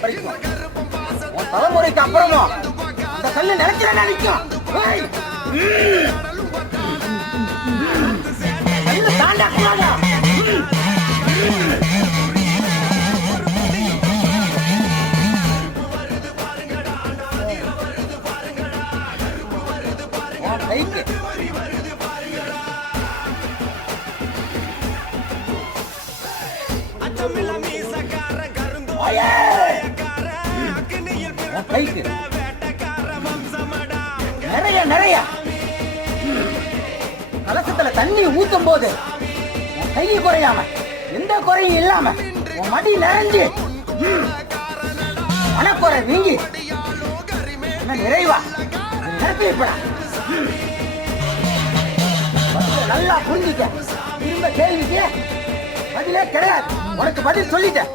உன் தலைமுறைக்கு அப்புறமும் இந்த கல்லு நினைக்கிறேன் நினைக்கும் தாண்டா கூடாதா கைக்கு கைக்கு நிறைய நிறைய கலசத்துல தண்ணி ஊத்தும் போது உன் கையை குறையாம எந்த குறையும் இல்லாம உன் மடி நிறைஞ்சு மனக்குறை வீங்கி நிறைவா நிரப்பிப்படா நல்லா புரிஞ்சுக்க. திரும்ப கேள்விக்கு பதிலே கிடையாது. உனக்கு பதில் சொல்லிட்டேன்.